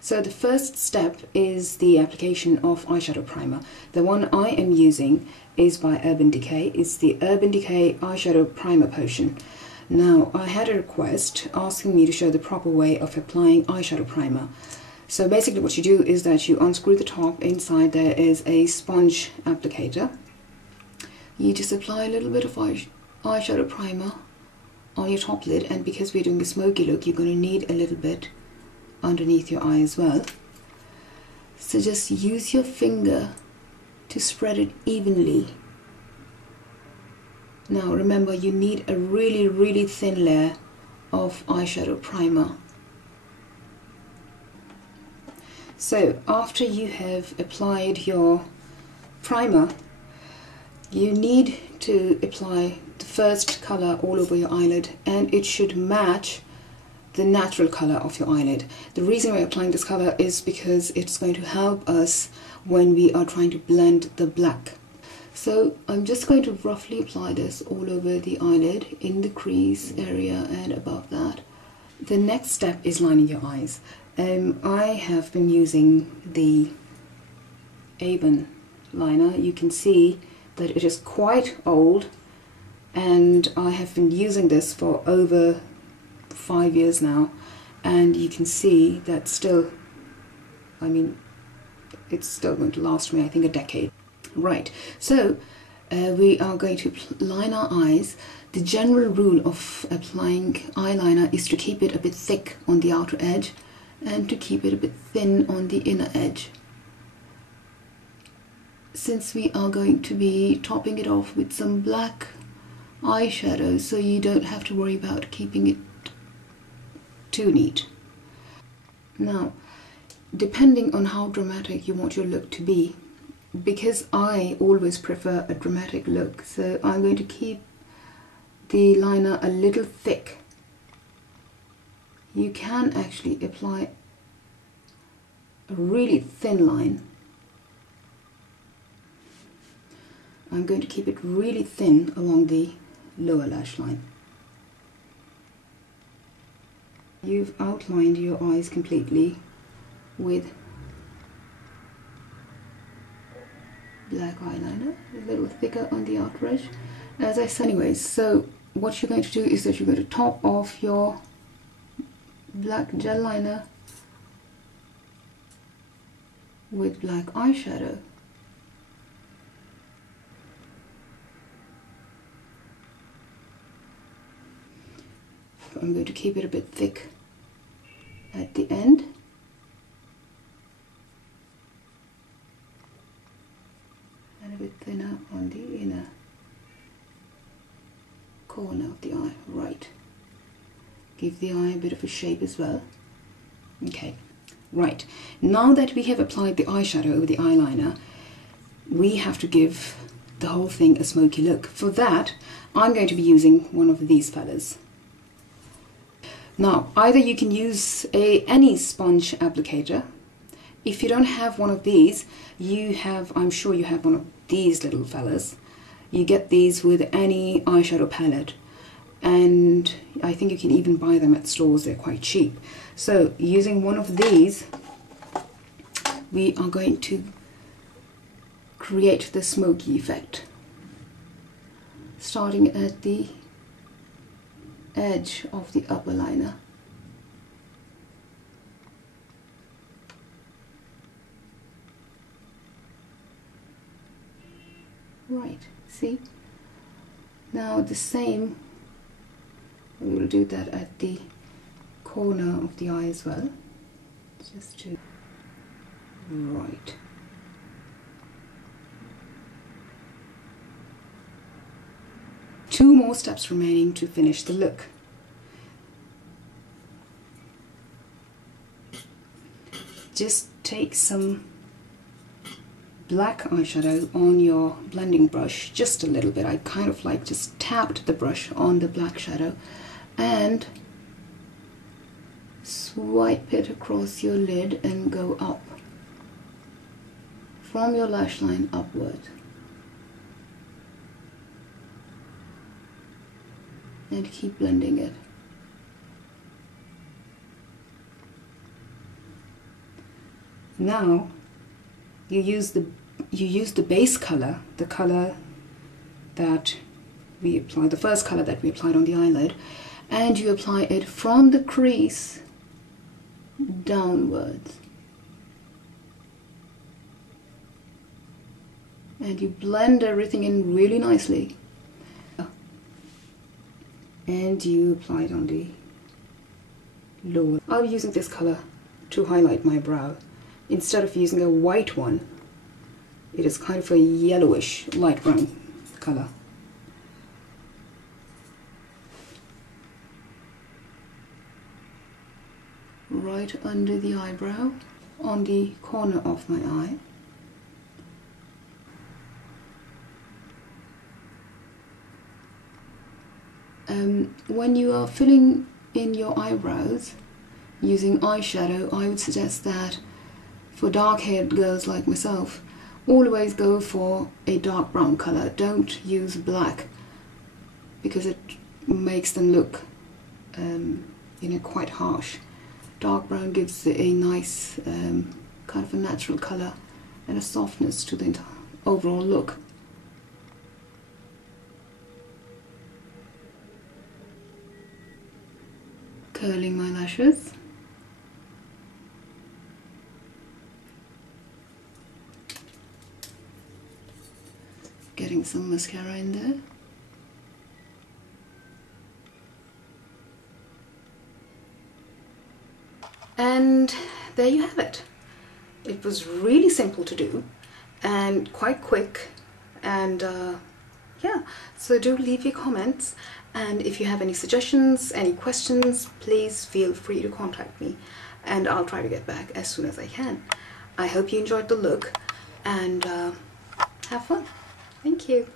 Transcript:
So the first step is the application of eyeshadow primer. The one I am using is by Urban Decay. It's the Urban Decay Eyeshadow Primer Potion. Now, I had a request asking me to show the proper way of applying eyeshadow primer. So basically what you do is that you unscrew the top. Inside there is a sponge applicator. You just apply a little bit of eyeshadow primer on your top lid, and because we're doing a smoky look, you're going to need a little bit underneath your eye as well. So just use your finger to spread it evenly. Now remember, you need a really thin layer of eyeshadow primer. So after you have applied your primer, you need to apply the first color all over your eyelid, and it should match the natural color of your eyelid. The reason we're applying this color is because it's going to help us when we are trying to blend the black. So I'm just going to roughly apply this all over the eyelid, in the crease area and above that. The next step is lining your eyes. I have been using the Avon liner. You can see that it is quite old, and I have been using this for over 5 years now, and you can see that still, I mean, it's still going to last me, I think, a decade. Right, so we are going to line our eyes. The general rule of applying eyeliner is to keep it a bit thick on the outer edge and to keep it a bit thin on the inner edge. Since we are going to be topping it off with some black eyeshadow, so you don't have to worry about keeping it too neat. Now, depending on how dramatic you want your look to be, because I always prefer a dramatic look, so I'm going to keep the liner a little thick. You can actually apply a really thin line. I'm going to keep it really thin along the lower lash line. You've outlined your eyes completely with black eyeliner, a little thicker on the outer edge, as I said. Anyways, so what you're going to do is that you're going to top off your black gel liner with black eyeshadow. I'm going to keep it a bit thick at the end. And a bit thinner on the inner corner of the eye. Right. Give the eye a bit of a shape as well. Okay. Right. Now that we have applied the eyeshadow over the eyeliner, we have to give the whole thing a smoky look. For that, I'm going to be using one of these fellas. Now, either you can use any sponge applicator. If you don't have one of these, I'm sure you have one of these little fellas. You get these with any eyeshadow palette, and I think you can even buy them at stores. They're quite cheap. So using one of these, we are going to create the smoky effect, starting at the edge of the upper liner. Right, see? Now the same, we will do that at the corner of the eye as well. Just to, right. Two more steps remaining to finish the look. Just take some black eyeshadow on your blending brush, just a little bit. I kind of like just tapped the brush on the black shadow and swipe it across your lid and go up from your lash line upward. and keep blending it. Now you use the base color, the color that we applied, the first color that we applied on the eyelid, and you apply it from the crease downwards. And you blend everything in really nicely. And you apply it on the lower. I'll be using this color to highlight my brow. Instead of using a white one, it is kind of a yellowish light brown color. Right under the eyebrow, on the corner of my eye. When you are filling in your eyebrows using eyeshadow, I would suggest that for dark-haired girls like myself, always go for a dark brown color. Don't use black because it makes them look quite harsh. Dark brown gives it a nice kind of a natural color and a softness to the overall look. Curling my lashes. Getting some mascara in there. And there you have it. It was really simple to do and quite quick, and yeah, so do leave your comments, and if you have any suggestions, any questions, please feel free to contact me and I'll try to get back as soon as I can. I hope you enjoyed the look, and have fun. Thank you.